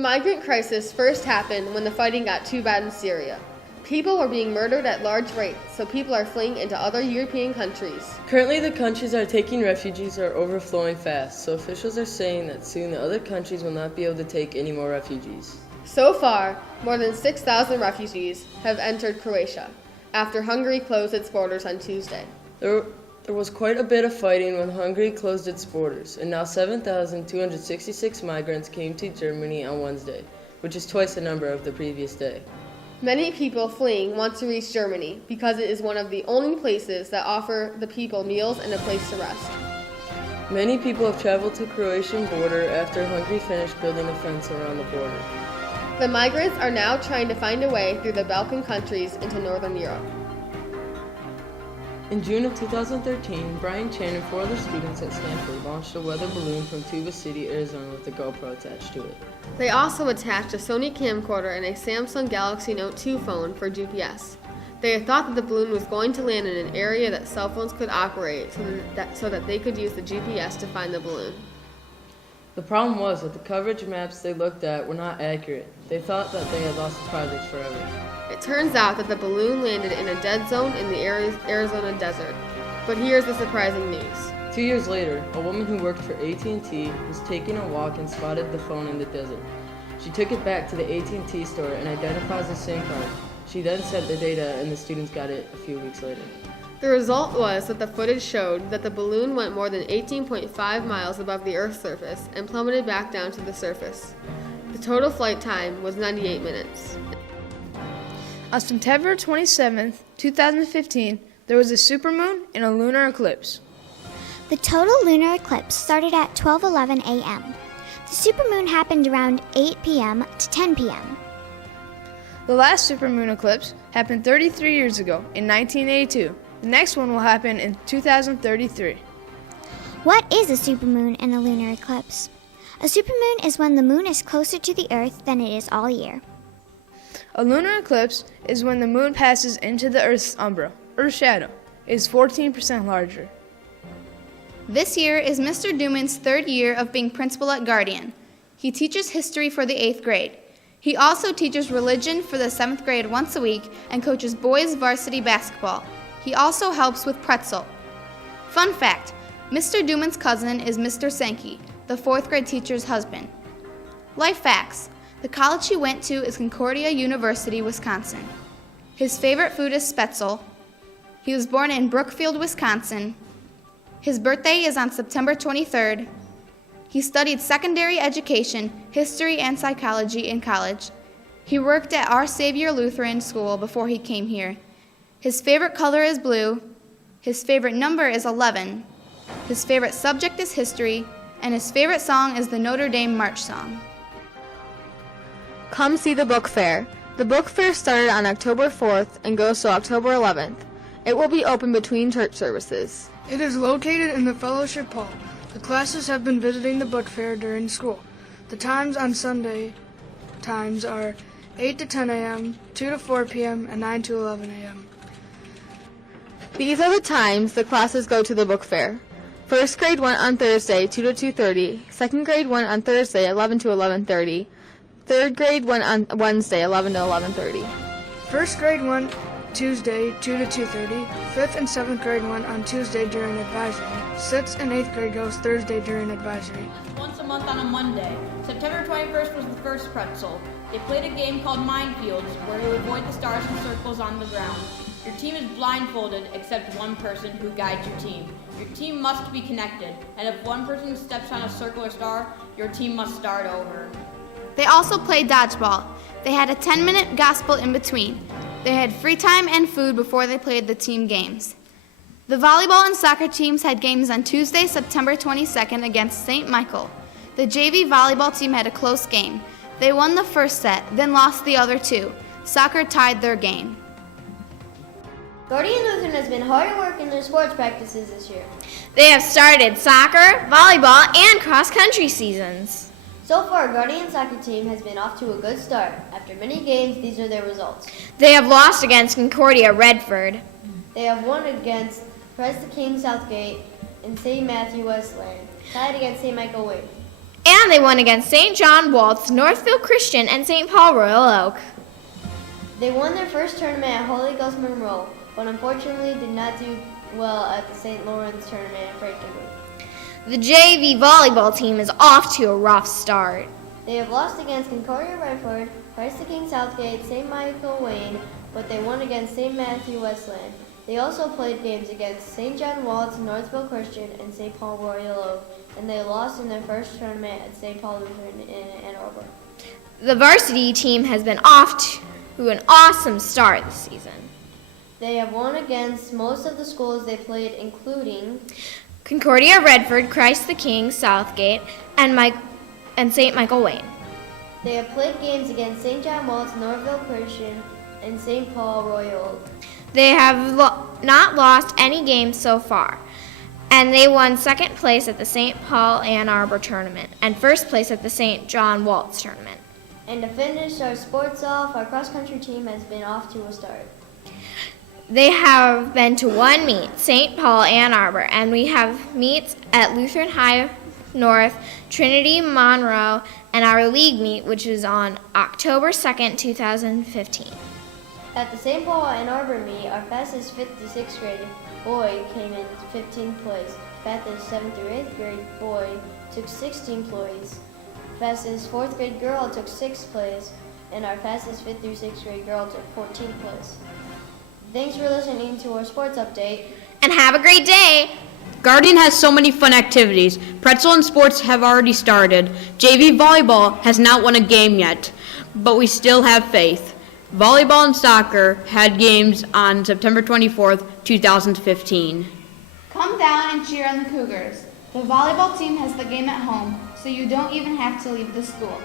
migrant crisis first happened when the fighting got too bad in Syria. People were being murdered at large rates, so people are fleeing into other European countries. Currently, the countries that are taking refugees are overflowing fast, so officials are saying that soon the other countries will not be able to take any more refugees. So far, more than 6,000 refugees have entered Croatia, after Hungary closed its borders on Tuesday. There was quite a bit of fighting when Hungary closed its borders, and now 7,266 migrants came to Germany on Wednesday, which is twice the number of the previous day. Many people fleeing want to reach Germany because it is one of the only places that offer the people meals and a place to rest. Many people have traveled to the Croatian border after Hungary finished building a fence around the border. The migrants are now trying to find a way through the Balkan countries into Northern Europe. In June of 2013, Brian Chan and 4 other students at Stanford launched a weather balloon from Tuba City, Arizona with a GoPro attached to it. They also attached a Sony camcorder and a Samsung Galaxy Note 2 phone for GPS. They had thought that the balloon was going to land in an area that cell phones could operate so that they could use the GPS to find the balloon. The problem was that the coverage maps they looked at were not accurate. They thought that they had lost the project forever. It turns out that the balloon landed in a dead zone in the Arizona desert. But here's the surprising news. 2 years later, a woman who worked for AT&T was taking a walk and spotted the phone in the desert. She took it back to the AT&T store and identified the SIM card. She then sent the data and the students got it a few weeks later. The result was that the footage showed that the balloon went more than 18.5 miles above the Earth's surface and plummeted back down to the surface. The total flight time was 98 minutes. On September 27, 2015, there was a supermoon and a lunar eclipse. The total lunar eclipse started at 12:11 a.m. The supermoon happened around 8 p.m. to 10 p.m. The last supermoon eclipse happened 33 years ago in 1982. The next one will happen in 2033. What is a supermoon and a lunar eclipse? A supermoon is when the moon is closer to the Earth than it is all year. A lunar eclipse is when the moon passes into the Earth's umbra, Earth's shadow. It is 14% larger. This year is Mr. Duman's 3rd year of being principal at Guardian. He teaches history for the 8th grade. He also teaches religion for the 7th grade once a week and coaches boys varsity basketball. He also helps with pretzel. Fun fact, Mr. Duman's cousin is Mr. Sankey, the 4th grade teacher's husband. Life facts, the college he went to is Concordia University, Wisconsin. His favorite food is Spetzel. He was born in Brookfield, Wisconsin. His birthday is on September 23rd. He studied secondary education, history, and psychology in college. He worked at Our Savior Lutheran School before he came here. His favorite color is blue. His favorite number is 11. His favorite subject is history, and his favorite song is the Notre Dame March Song. Come see the book fair. The book fair started on October 4th and goes to October 11th. It will be open between church services. It is located in the Fellowship Hall. The classes have been visiting the book fair during school. The times on Sunday times are 8 to 10 a.m., 2 to 4 p.m., and 9 to 11 a.m. These are the times the classes go to the book fair. First grade went on Thursday, 2 to 2:30. Second grade went on Thursday, 11 to 11:30. Third grade went on Wednesday, 11 to 11:30. First grade went Tuesday, 2 to 2:30. 5th and 7th grade went on Tuesday during advisory. 6th and 8th grade goes Thursday during advisory. Once a month on a Monday. September 21st was the first pretzel. They played a game called Minefields, where you avoid the stars and circles on the ground. Your team is blindfolded except one person who guides your team. Your team must be connected, and if one person steps on a circle or star, your team must start over. They also played dodgeball. They had a 10-minute gospel in between. They had free time and food before they played the team games. The volleyball and soccer teams had games on Tuesday, September 22nd against St. Michael. The JV volleyball team had a close game. They won the first set, then lost the other two. Soccer tied their game. Guardian Lutheran has been hard at work in their sports practices this year. They have started soccer, volleyball, and cross-country seasons. So far, Guardian soccer team has been off to a good start. After many games, these are their results. They have lost against Concordia Redford. They have won against Preston King Southgate and St. Matthew Westland, tied against St. Michael Wing. And they won against St. John Waltz, Northville Christian, and St. Paul Royal Oak. They won their first tournament at Holy Ghost Monroe, but unfortunately did not do well at the St. Lawrence tournament in Frankenmuth. The JV volleyball team is off to a rough start. They have lost against Concordia Redford, Christ the King Southgate, St. Michael Wayne, but they won against St. Matthew Westland. They also played games against St. John Waltz, Northville Christian, and St. Paul Royal Oak, and they lost in their first tournament at St. Paul Lutheran in Ann Arbor. The varsity team has been off to an awesome start this season. They have won against most of the schools they played, including Concordia Redford, Christ the King, Southgate, and St. Michael Wayne. They have played games against St. John Waltz, Northville Christian, and St. Paul Royal Oak. They have not lost any games so far, and they won second place at the St. Paul Ann Arbor tournament and first place at the St. John Waltz tournament. And to finish our sports off, our cross-country team has been off to a start. They have been to one meet, St. Paul Ann Arbor, and we have meets at Lutheran High North, Trinity Monroe, and our league meet, which is on October 2nd, 2015. At the St. Paul Ann Arbor meet, our fastest 5th to 6th grade boy came in 15th place. Fastest 7th through 8th grade boy took 16th place. Fastest 4th grade girl took 6th place, and our fastest 5th through 6th grade girl took 14th place. Thanks for listening to our sports update. And have a great day! Guardian has so many fun activities. Pretzel and sports have already started. JV volleyball has not won a game yet, but we still have faith. Volleyball and soccer had games on September 24th, 2015. Come down and cheer on the Cougars. The volleyball team has the game at home, so you don't even have to leave the school.